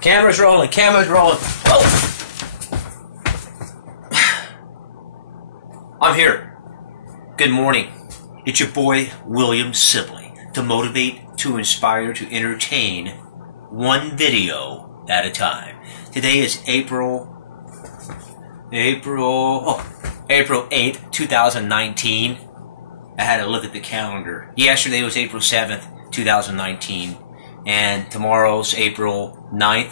Camera's rolling, camera's rolling. Oh! I'm here. Good morning. It's your boy, William Sibley. To motivate, to inspire, to entertain, one video at a time. Today is April 8th, 2019. I had to look at the calendar. Yesterday was April 7th, 2019. And tomorrow's April 9th,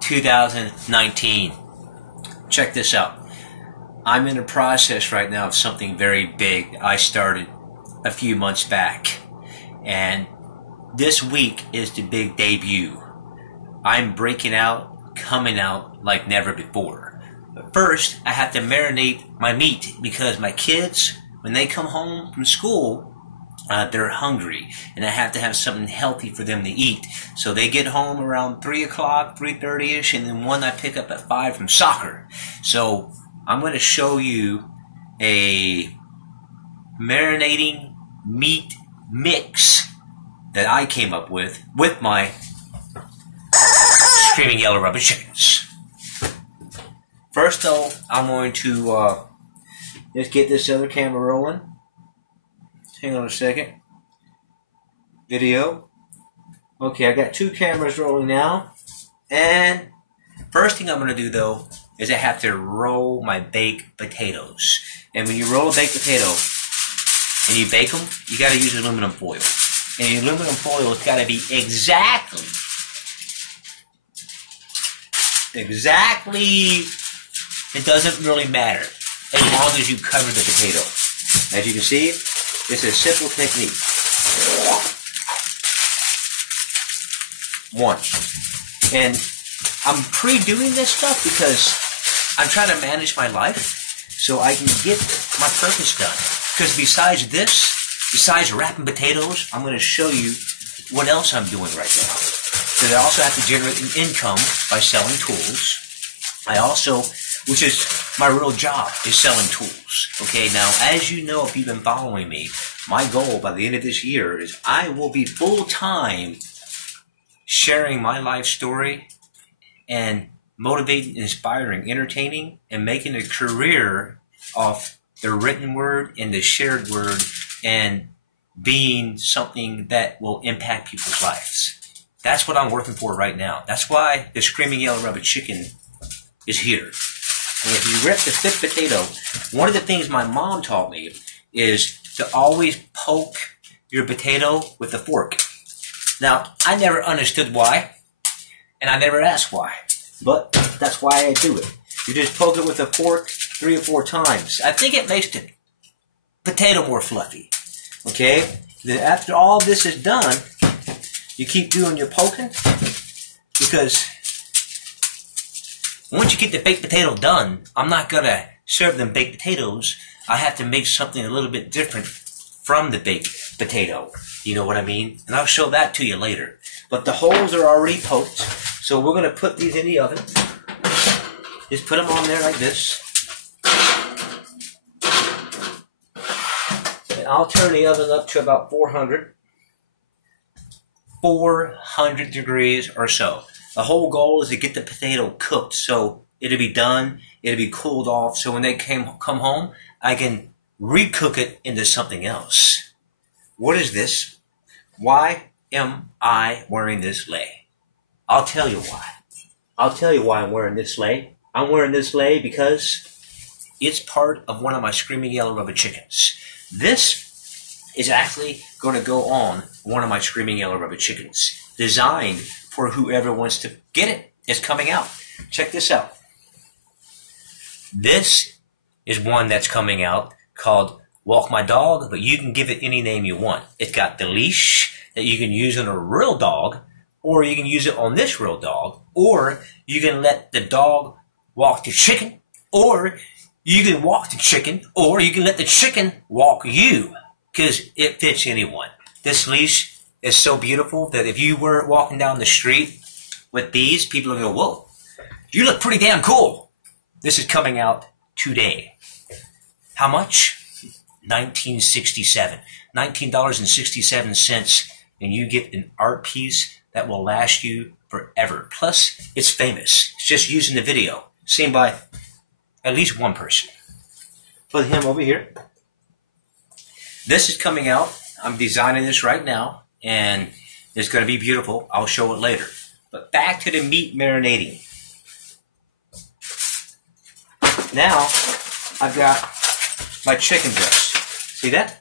2019. Check this out. I'm in the process right now of something very big I started a few months back. And this week is the big debut. I'm breaking out, coming out like never before. But first, I have to marinate my meat because my kids, when they come home from school, they're hungry, and I have to have something healthy for them to eat. So they get home around 3 o'clock, 3:30ish, and then one I pick up at 5 from soccer. So I'm going to show you a marinating meat mix that I came up with my Screaming Yellow Rubber Chickens. First though, I'm going to just get this other camera rolling. Hang on a second. Video. Okay, I got two cameras rolling now. And first thing I'm going to do though is I have to roll my baked potatoes. And when you roll a baked potato and you bake them, you got to use aluminum foil. And the aluminum foil has got to be exactly, it doesn't really matter as long as you cover the potato. As you can see, it's a simple technique. One. And I'm pre-doing this stuff because I'm trying to manage my life so I can get my purpose done. Because besides wrapping potatoes, I'm going to show you what else I'm doing right now. Because I also have to generate an income by selling tools. Which is my real job, is selling tools. Okay, now as you know, if you've been following me, my goal by the end of this year is I will be full-time sharing my life story and motivating, inspiring, entertaining, and making a career of the written word and the shared word and being something that will impact people's lives. That's what I'm working for right now. That's why the Screaming Yellow Rubber Chicken is here. And if you rip the thick potato, one of the things my mom taught me is to always poke your potato with a fork. Now, I never understood why, and I never asked why, but that's why I do it. You just poke it with a fork 3 or 4 times. I think it makes the potato more fluffy, okay? Then after all this is done, you keep doing your poking, because once you get the baked potato done, I'm not going to serve them baked potatoes. I have to make something a little bit different from the baked potato. You know what I mean? And I'll show that to you later. But the holes are already poked, so we're going to put these in the oven. Just put them on there like this. And I'll turn the oven up to about 400 degrees or so. The whole goal is to get the potato cooked so it'll be done, it'll be cooled off, so when they come home, I can recook it into something else. What is this? Why am I wearing this lei? I'll tell you why. I'll tell you why I'm wearing this lei. I'm wearing this lei because it's part of one of my Screaming Yellow Rubber Chickens. This is actually going to go on one of my Screaming Yellow Rubber Chickens, designed for whoever wants to get it. It's coming out. Check this out. This is one that's coming out called Walk My Dog, but you can give it any name you want. It's got the leash that you can use on a real dog, or you can use it on this real dog, or you can let the dog walk the chicken, or you can walk the chicken, or you can let the chicken walk you, because it fits anyone. This leash is so beautiful that if you were walking down the street with these, people will go, whoa, you look pretty damn cool. This is coming out today. How much? $19.67. $19.67, and you get an art piece that will last you forever. Plus, it's famous. It's just used in the video, seen by at least one person. Put him over here. This is coming out. I'm designing this right now, and it's going to be beautiful. I'll show it later. But back to the meat marinating. Now, I've got my chicken breast. See that?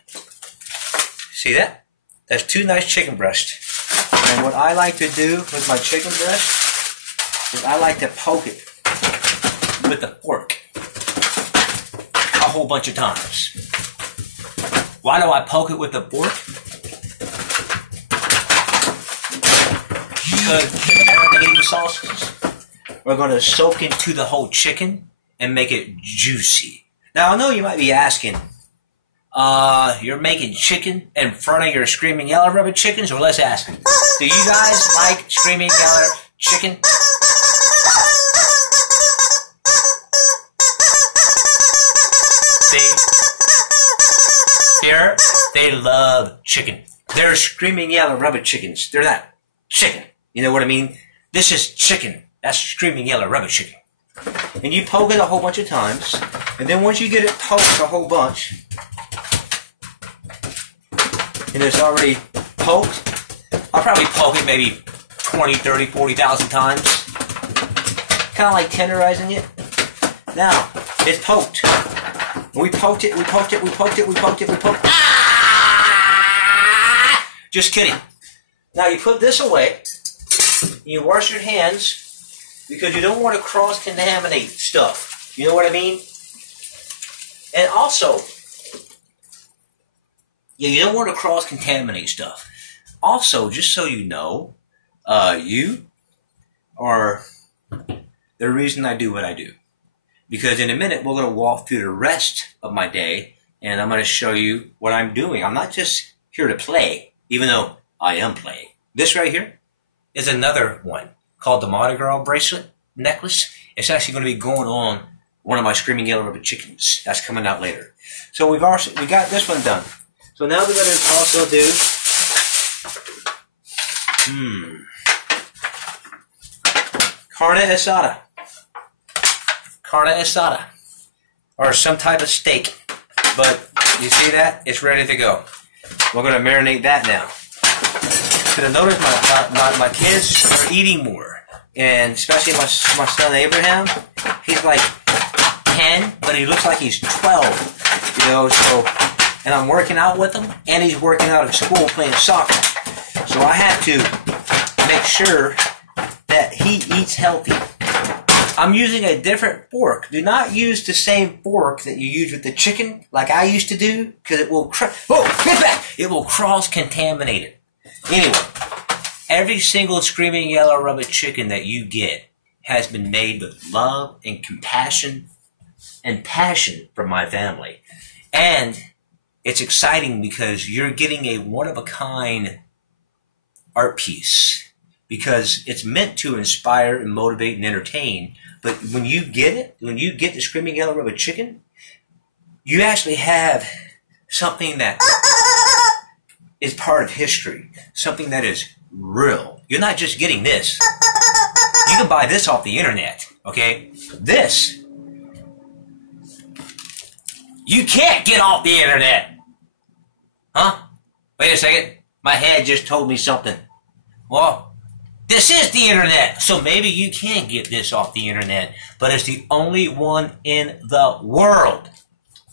See that? That's 2 nice chicken breasts. And what I like to do with my chicken breast is I like to poke it with a fork a whole bunch of times. Why do I poke it with a fork? Because the marinating sauces are going to soak into the whole chicken and make it juicy. Now, I know you might be asking, you're making chicken in front of your Screaming Yellow Rubber chickens? Or let's ask, do you guys like Screaming Yellow chicken? See? Here, they love chicken. They're Screaming Yellow Rubber chickens. They're not chicken. You know what I mean? This is chicken. That's Screaming Yellow Rubber chicken. And you poke it a whole bunch of times. And then once you get it poked a whole bunch, and it's already poked, I'll probably poke it maybe 20, 30, 40,000 times. Kind of like tenderizing it. Now, it's poked. We poked it, we poked it, we poked it, we poked it, we poked it. Ah! Just kidding. Now you put this away. You wash your hands because you don't want to cross-contaminate stuff. You know what I mean? And also, yeah, you don't want to cross-contaminate stuff. Also, just so you know, you are the reason I do what I do. Because in a minute, we're going to walk through the rest of my day, and I'm going to show you what I'm doing. I'm not just here to play, even though I am playing. This right here is another one called the Mardi Gras bracelet necklace. It's actually going to be going on one of my Screaming Yellow Rubber chickens. That's coming out later. So we got this one done. So now we're going to also do carne asada. Carne asada. Or some type of steak. But you see that? It's ready to go. We're going to marinate that now. Because I noticed my kids are eating more. And especially my son Abraham. He's like 10, but he looks like he's 12. You know, so... And I'm working out with him, and he's working out at school playing soccer. So I have to make sure that he eats healthy. I'm using a different fork. Do not use the same fork that you use with the chicken, like I used to do, because it will get back! It will cross-contaminate it. Anyway, every single Screaming Yellow Rubber chicken that you get has been made with love and compassion and passion from my family. And it's exciting because you're getting a one-of-a-kind art piece because it's meant to inspire and motivate and entertain. But when you get it, when you get the Screaming Yellow Rubber chicken, you actually have something that is part of history, something that is real. You're not just getting this. You can buy this off the internet, okay? This, you can't get off the internet. Huh? Wait a second. My head just told me something. Well, this is the internet, so maybe you can get this off the internet, but it's the only one in the world.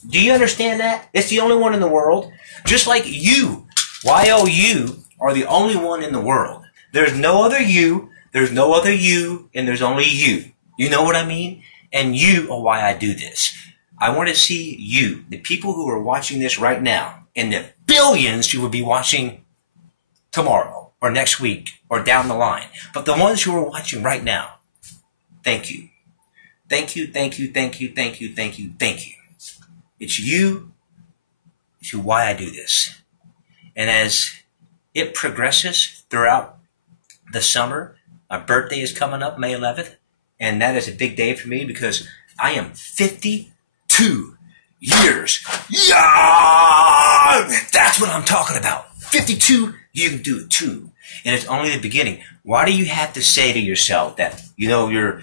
Do you understand that? It's the only one in the world. Just like you, Y-O-U, are the only one in the world. There's no other you, there's no other you, and there's only you. You know what I mean? And you are why I do this. I want to see you, the people who are watching this right now, and the billions who will be watching tomorrow, or next week, or down the line. But the ones who are watching right now, thank you. Thank you, thank you, thank you, thank you, thank you, thank you. It's you to why I do this. And as it progresses throughout the summer, my birthday is coming up, May 11th, and that is a big day for me because I am 52 years young. That's what I'm talking about. 52, you can do it too. And it's only the beginning. Why do you have to say to yourself that, you're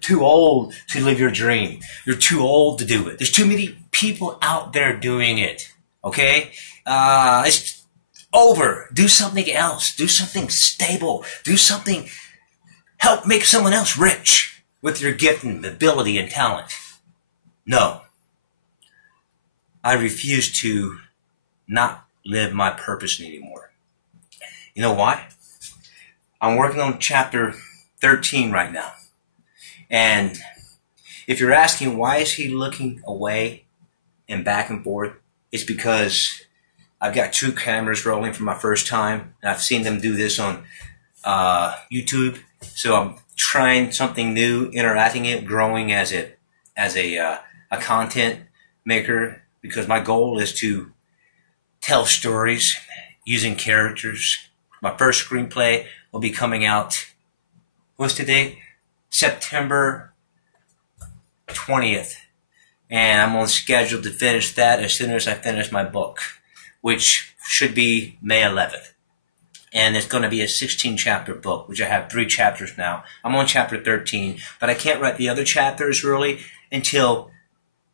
too old to live your dream? You're too old to do it. There's too many people out there doing it. Okay? It's over. Do something else. Do something stable. Do something, help make someone else rich with your gift and ability and talent. No. I refuse to not live my purpose anymore. You know why? I'm working on chapter 13 right now. And if you're asking why is he looking away and back and forth, it's because I've got 2 cameras rolling for my first time. And I've seen them do this on YouTube. So I'm trying something new, interacting it, growing as a content maker, because my goal is to tell stories using characters. My first screenplay will be coming out, what's today? September 20th. And I'm on schedule to finish that as soon as I finish my book, which should be May 11th. And it's going to be a 16-chapter book, which I have 3 chapters now. I'm on chapter 13, but I can't write the other chapters really until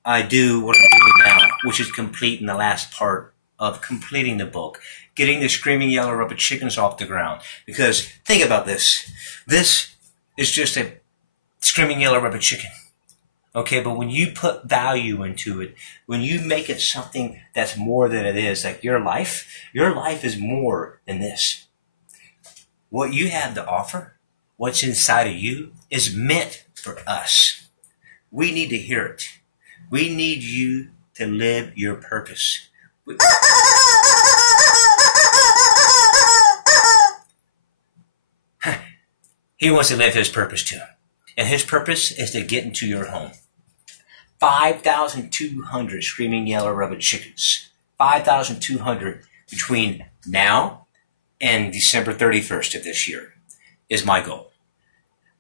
I do what I'm doing now, which is completing the last part of completing the book, getting the Screaming Yellow Rubber Chickens off the ground. Because think about this. This is just a Screaming Yellow Rubber Chicken. Okay, but when you put value into it, when you make it something that's more than it is, like your life is more than this. What you have to offer, what's inside of you, is meant for us. We need to hear it. We need you to live your purpose. He wants to live his purpose too. And his purpose is to get into your home. 5,200 Screaming Yellow Rubber Chickens. 5,200 between now and December 31st of this year is my goal.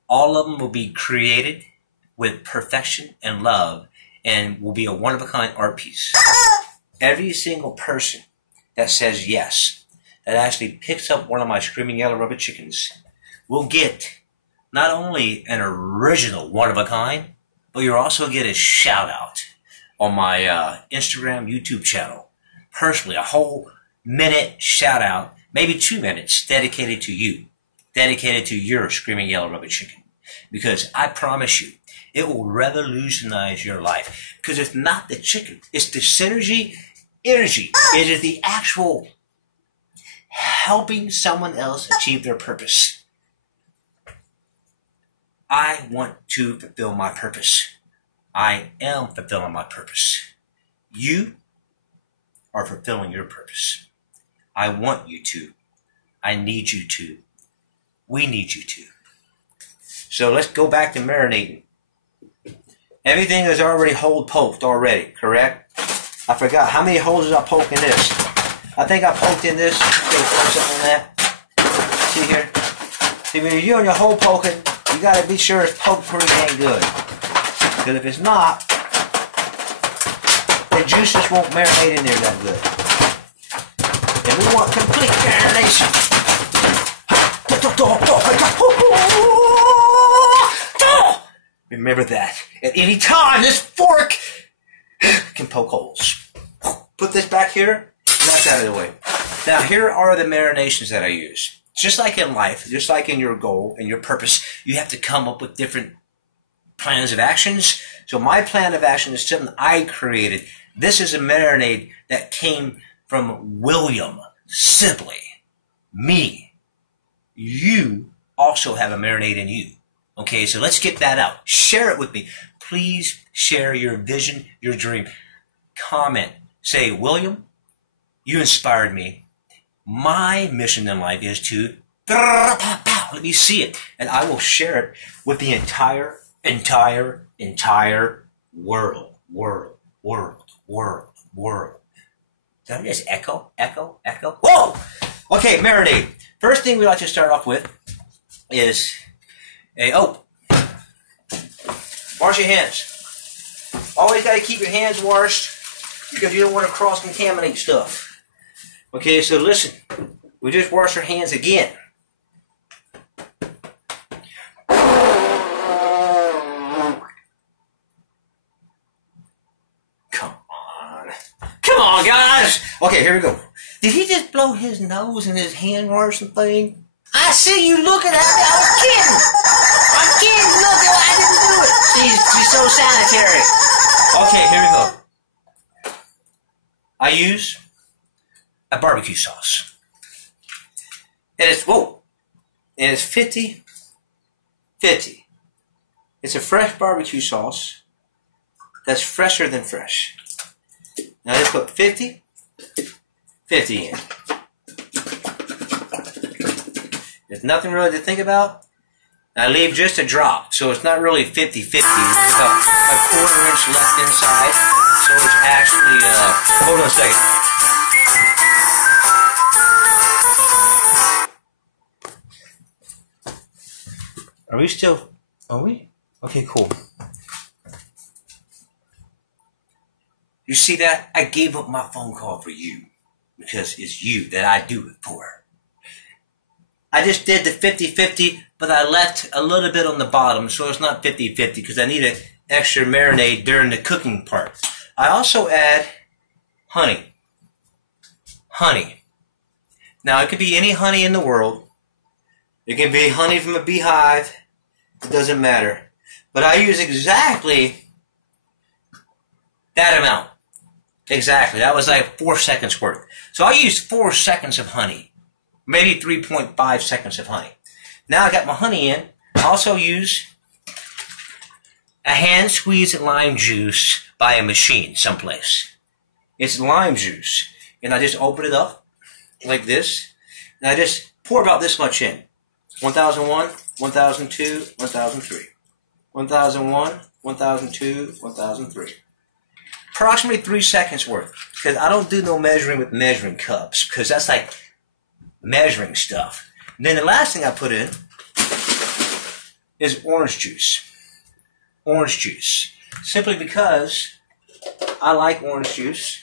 All of them will be created with perfection and love and will be a one-of-a-kind art piece. Every single person that says yes, that actually picks up one of my Screaming Yellow Rubber Chickens, will get not only an original one-of-a-kind, but you'll also get a shout-out on my Instagram, YouTube channel. Personally, a whole minute shout-out, maybe 2 minutes, dedicated to you, dedicated to your Screaming Yellow Rubber Chicken. Because I promise you, it will revolutionize your life. Because it's not the chicken. It's the synergy, energy. It is the actual helping someone else achieve their purpose. I want to fulfill my purpose. I am fulfilling my purpose. You are fulfilling your purpose. I want you to. I need you to. We need you to. So let's go back to marinating. Everything is already hole poked already, correct? I forgot. How many holes did I poke in this? I think I poked in this. Okay, something on that. See here? See, when you're doing your hole poking, you got to be sure it's poked pretty dang good. Because if it's not, the juices won't marinate in there that good. And we want complete marination. Remember that. At any time, this fork can poke holes. Put this back here. That's out of the way. Now, here are the marinations that I use. Just like in life, just like in your goal and your purpose, you have to come up with different plans of actions. So my plan of action is something I created. This is a marinade that came from William Sibley. Me. You also have a marinade in you. Okay, so let's get that out. Share it with me. Please share your vision, your dream. Comment. Say, William, you inspired me. My mission in life is to let me see it, and I will share it with the entire world. Did I just echo? Whoa! Okay, marinade. First thing we like to start off with is wash your hands. Always got to keep your hands washed because you don't want to cross-contaminate stuff. Okay, so listen. we just wash our hands again. Come on, guys. Okay, here we go. Did he just blow his nose in his hand or something? I see you looking at me. I was kidding. I'm kidding. Look, I didn't do it. She's so sanitary. Okay, here we go. I use a barbecue sauce. And it's, and it's 50-50. It's a fresh barbecue sauce that's fresher than fresh. Now let's put 50-50 in. There's nothing really to think about. I leave just a drop, so it's not really 50-50. It's a quarter inch left inside, so it's actually, hold on a second. Are we still, are we? Okay, cool. You see that? I gave up my phone call for you because it's you that I do it for. I just did the 50-50, but I left a little bit on the bottom, so it's not 50-50 because I need an extra marinade during the cooking part. I also add honey. Honey. Now, it could be any honey in the world. It can be honey from a beehive. It doesn't matter. But I use exactly that amount. Exactly. That was like 4 seconds worth. So I used 4 seconds of honey. Maybe 3.5 seconds of honey. Now I got my honey in. I also use a hand-squeezed lime juice by a machine someplace. It's lime juice. And I just open it up like this. And I just pour about this much in. 1001, 1002, 1003. 1001, 1002, 1003. Approximately 3 seconds worth. Because I don't do no measuring with measuring cups. Because that's like measuring stuff. And then the last thing I put in is orange juice. Orange juice. Simply because I like orange juice.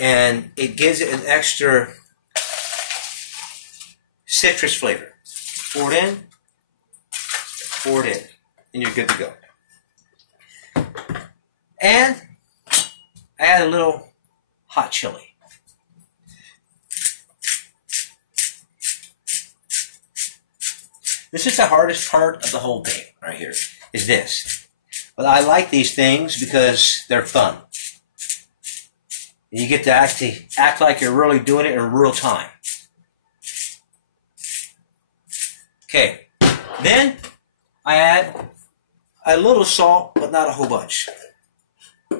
And it gives it an extra citrus flavor. Pour it in. Pour it in. And you're good to go. And add a little hot chili. This is the hardest part of the whole thing right here, is this. But I like these things because they're fun. You get to actually act like you're really doing it in real time. Okay, then I add a little salt, but not a whole bunch. I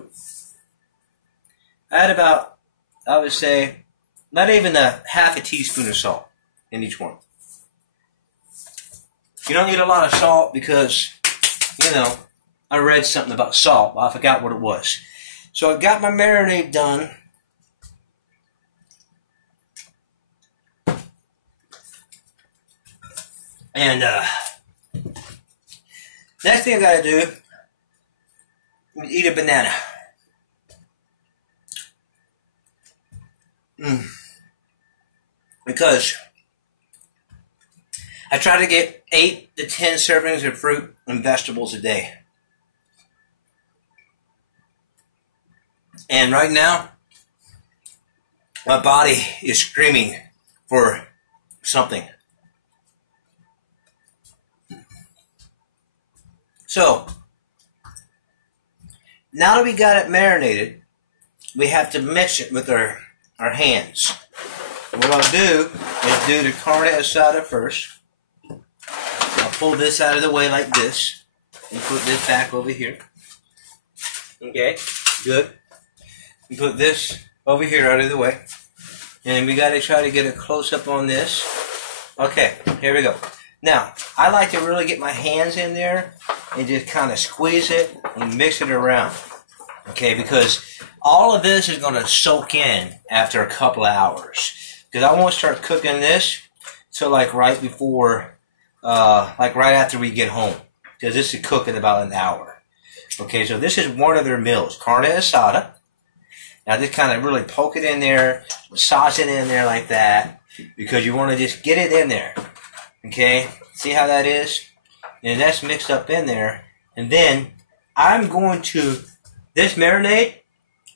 add about, I would say, not even a half a teaspoon of salt in each one. You don't need a lot of salt because, you know, I read something about salt, but I forgot what it was. So I got my marinade done. And next thing I gotta do is eat a banana. Because I try to get 8 to 10 servings of fruit and vegetables a day. And right now, my body is screaming for something. So, now that we got it marinated, we have to mix it with our hands. And what I'll do is do the carne asada first. I'll pull this out of the way like this and put this back over here. Okay, good. And put this over here out of the way. And we got to try to get a close-up on this. Okay, here we go. Now, I like to really get my hands in there and just kind of squeeze it and mix it around. Okay, because all of this is going to soak in after a couple of hours. Because I won't start cooking this till like right before, like right after we get home. Because this is cook in about an hour. Okay, so this is one of their meals, carne asada. Now just kind of really poke it in there, massage it in there like that. because you want to just get it in there. Okay, see how that is? And that's mixed up in there. And then I'm going to, this marinade,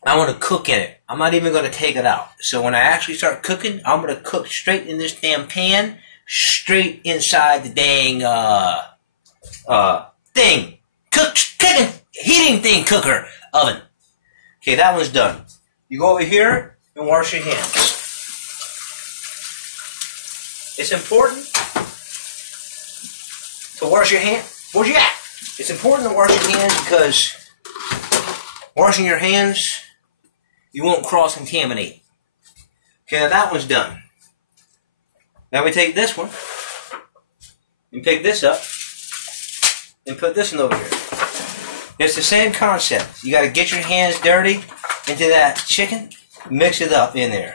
I want to cook in it. I'm not even going to take it out. So when I actually start cooking, I'm going to cook straight in this damn pan, straight inside the dang, cooking, heating thing, cooker, oven. Okay, that one's done. You go over here and wash your hands. It's important to wash your hands. Where's you at? It's important to wash your hands because washing your hands, you won't cross-contaminate. Okay, now that one's done. Now we take this one and pick this up and put this one over here. It's the same concept. You got to get your hands dirty into that chicken, mix it up in there,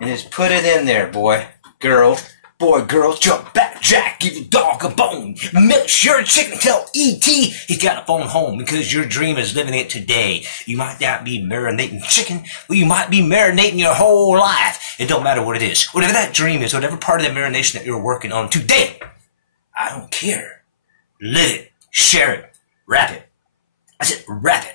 and just put it in there, boy, girl. Boy, girl, jump back, Jack, give your dog a bone. Mix your chicken, tell E.T. he's got a phone home because your dream is living it today. You might not be marinating chicken, but you might be marinating your whole life. It don't matter what it is. Whatever that dream is, whatever part of the marination that you're working on today, I don't care. Live it, share it, rap it. I said, rap it.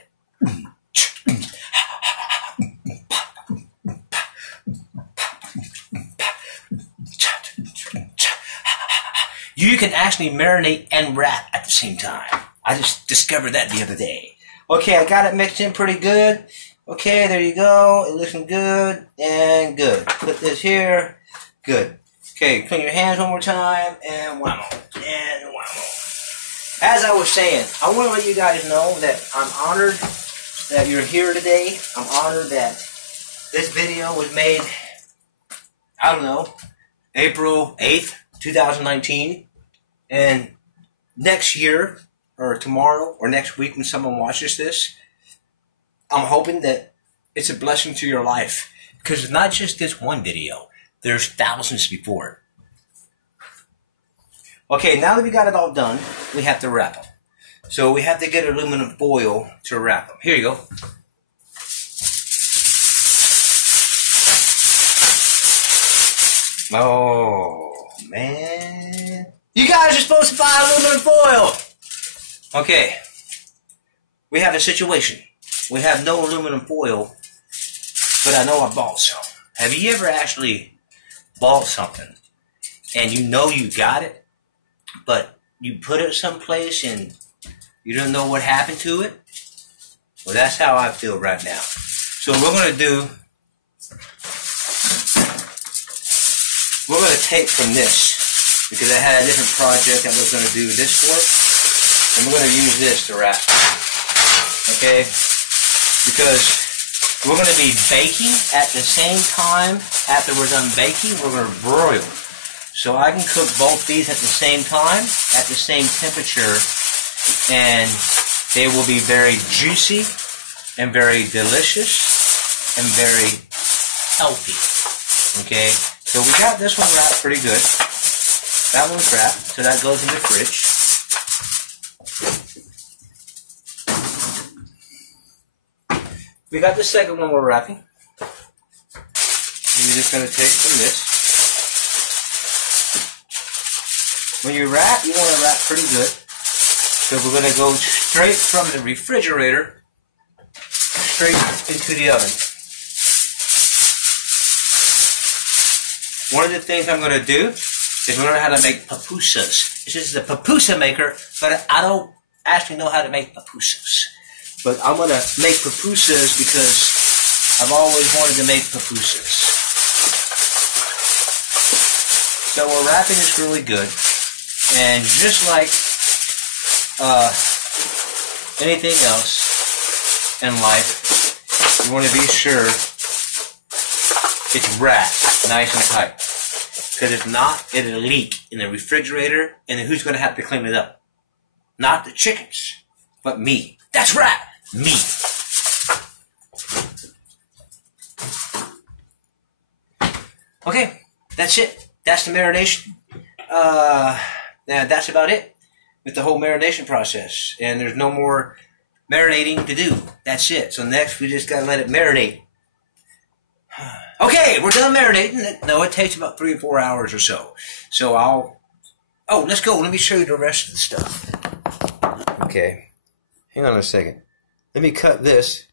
You can actually marinate and rap at the same time. I just discovered that the other day. Okay, I got it mixed in pretty good. Okay, there you go. It looking good and good. Put this here. Good. Okay, clean your hands one more time and whammo. And whammo. As I was saying, I want to let you guys know that I'm honored that you're here today. I'm honored that this video was made, I don't know, April 8th, 2019. And next year, or tomorrow, or next week when someone watches this, I'm hoping that it's a blessing to your life. Because it's not just this one video. There's thousands before it. Okay, now that we got it all done, we have to wrap them. So we have to get aluminum foil to wrap them. Here you go. Oh, man. You guys are supposed to buy aluminum foil. Okay. We have a situation. We have no aluminum foil, but I know I bought some. Have you ever actually bought something and you know you got it, but you put it someplace and you don't know what happened to it? Well, that's how I feel right now. So we're going to take from this, because I had a different project I was going to do this for, and we're going to use this to wrap. Okay? Because we're going to be baking at the same time. After we're done baking, we're going to broil. So I can cook both these at the same time, at the same temperature, and they will be very juicy and very delicious and very healthy. Okay? So we got this one wrapped pretty good. That one's wrapped, so that goes in the fridge. We got the second one we're wrapping. And you're just going to take from this. When you wrap, you want to wrap pretty good. So we're going to go straight from the refrigerator straight into the oven. One of the things I'm going to do is learn how to make pupusas. This is a pupusa maker, but I don't actually know how to make pupusas. But I'm going to make pupusas because I've always wanted to make pupusas. So we're wrapping this really good. And just like anything else in life, you want to be sure it's wrapped nice and tight. Because if not, it'll leak in the refrigerator, and then who's going to have to clean it up? Not the chickens, but me. That's right, me. Okay, that's it. That's the marination. That's about it with the whole marination process. And there's no more marinating to do. That's it. So next, we just got to let it marinate. Okay, we're done marinating. No, it takes about 3 or 4 hours or so. So oh, let's go. Let me show you the rest of the stuff. Okay. Hang on a second. Let me cut this.